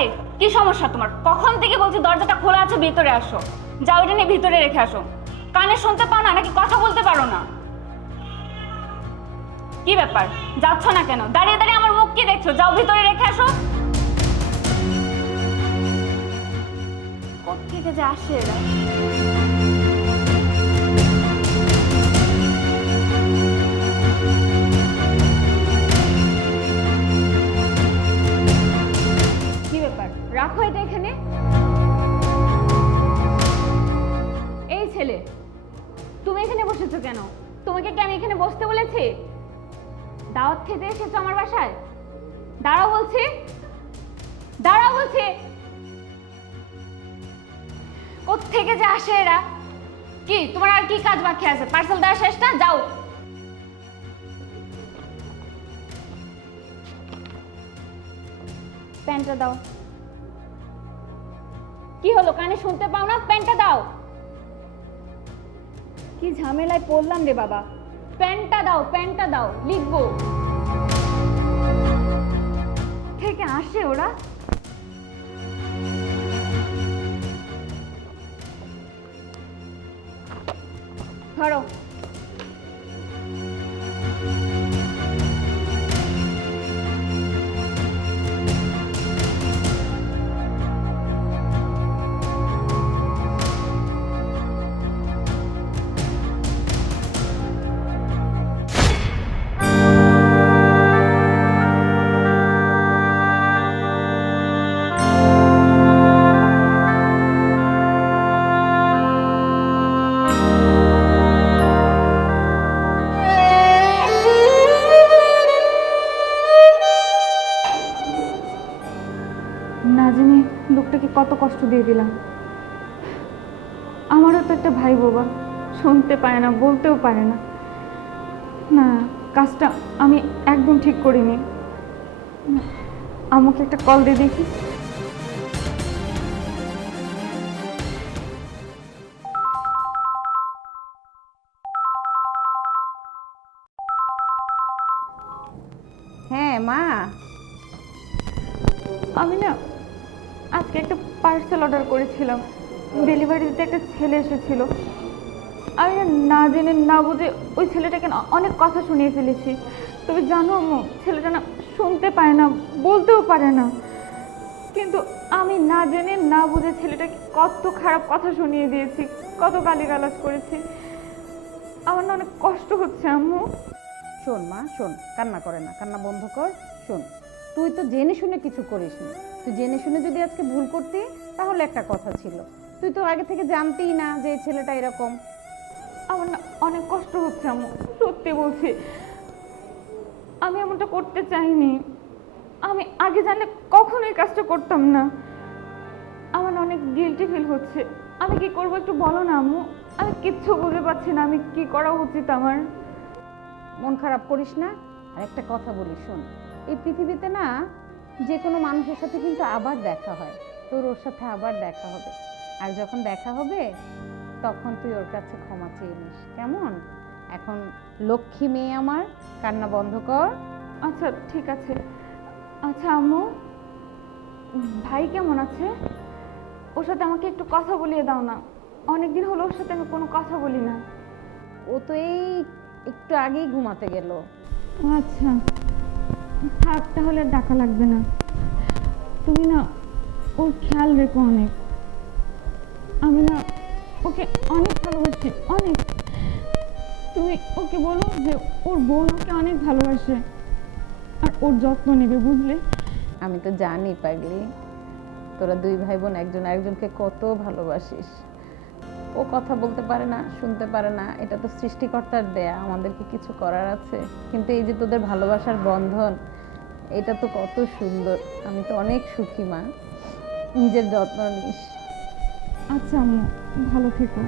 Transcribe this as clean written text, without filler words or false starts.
এই, কি সমস্যা তোমার? কখন থেকে বলছি দরজাটা খোলা আছে, ভিতরে আসো। যাও, এটা নিয়ে ভিতরে রেখে আসো। কানে শুনতে পাও না নাকি কথা বলতে পারো না? কি ব্যাপার, যাচ্ছ না কেন? দাঁড়িয়ে দাঁড়িয়ে আমার মুখ কি দেখছো? যাও, ভিতরে রেখে আসো। কোত্থেকে যে আসে এরা। কি ব্যাপার, রাখো এটা এখানে। এই ছেলে, তুমি এখানে বসেছো কেন? তোমাকে কি আমি এখানে বসতে বলেছি? দাওয়াত খেতে এসেছো আমার বাসায়? দাঁড়াও বলছি, দাঁড়াও বলছি। কোত্থেকে যে আসে এরা। কি তোমার আর কি কাজ বাকি আছে? পার্সেল দেওয়া শেষ না? যাও। প্যান্টটা দাও। কি হলো, কানে শুনতে পাও না? প্যান্টটা দাও। কি ঝামেলায় পড়লাম রে বাবা। প্যান্টটা দাও, প্যান্টটা দাও, লিখবো। থেকে আসে ওরা। ধরো। না জেনে লোকটাকে কত কষ্ট দিয়ে দিলাম। আমারও তো একটা ভাই বাবা, শুনতে পায় না, বলতেও পারে না। না, কাজটা আমি একদম ঠিক করিনি। আমাকে একটা কল দিয়ে দেখি। হ্যাঁ মা। আমি না আজকে একটা পার্সেল অর্ডার করেছিলাম, ডেলিভারি দিতে একটা ছেলে এসেছিল। আমি না জেনে না বুঝে ওই ছেলেটাকে না অনেক কথা শুনিয়ে ফেলেছি। তুমি জানো আম্মু, ছেলেটা না শুনতে পায় না, বলতেও পারে না। কিন্তু আমি না জেনে না বুঝে ছেলেটাকে কত খারাপ কথা শুনিয়ে দিয়েছি, কত গালিগালাজ করেছি। আমার না অনেক কষ্ট হচ্ছে আম্মু। শোন মা, শোন, কান্না করে না, কান্না বন্ধ কর। শোন, তুই তো জেনে শুনে কিছু করিস নি। তুই জেনে শুনে যদি আজকে ভুল করতি তাহলে একটা কথা ছিল। তুই তো আগে থেকে জানতেই না যে এই ছেলেটা এরকম। আমার না অনেক কষ্ট হচ্ছে আম্মু, সত্যি বলছি। আমি এমনটা করতে চাইনি। আমি আগে জানলে কখনো এই কাজটা করতাম না। আমার না অনেক গিল্টি ফিল হচ্ছে। আমি কি করবো একটু বলো না আম্মু? আমি কিচ্ছু বুঝতে পারছি না, আমি কি করা উচিত আমার। মন খারাপ করিস না। আর একটা কথা বলি, শোন, এই পৃথিবীতে না যে কোনো মানুষের সাথে কিন্তু আবার দেখা হয়। তোর ওর সাথে আবার দেখা হবে। আর যখন দেখা হবে তখন তুই ওর কাছে ক্ষমা চেয়ে নিস, কেমন? এখন লক্ষ্মী মেয়ে আমার, কান্না বন্ধ কর। আচ্ছা ঠিক আছে। আচ্ছা আম্মু, ভাই কেমন আছে? ওর সাথে আমাকে একটু কথা বলিয়ে দাও না। অনেকদিন হলো ওর সাথে আমি কোনো কথা বলি না। ও তো এই একটু আগেই ঘুমাতে গেল। আচ্ছা থাক, তাহলে আর ডাকা লাগবে না। তুমি না ওর খেয়াল রেখো অনেক। আমি না ওকে অনেক ভালোবাসি, অনেক। তুমি ওকে বলো যে ওর বোন ওকে অনেক ভালোবাসে আর ওর যত্ন নেবে, বুঝলে? আমি তো জানি পাগলি, তোরা দুই ভাই বোন একজন আরেকজনকে কত ভালোবাসিস। ও কথা বলতে পারে না, শুনতে পারে না, এটা তো সৃষ্টিকর্তার দেয়া, আমাদের কি কিছু করার আছে? কিন্তু এই যে তোদের ভালোবাসার বন্ধন, এটা তো কত সুন্দর। আমি তো অনেক সুখী মা। নিজের যত্ন নিস। আচ্ছা আম্মু, ভালো থেকো।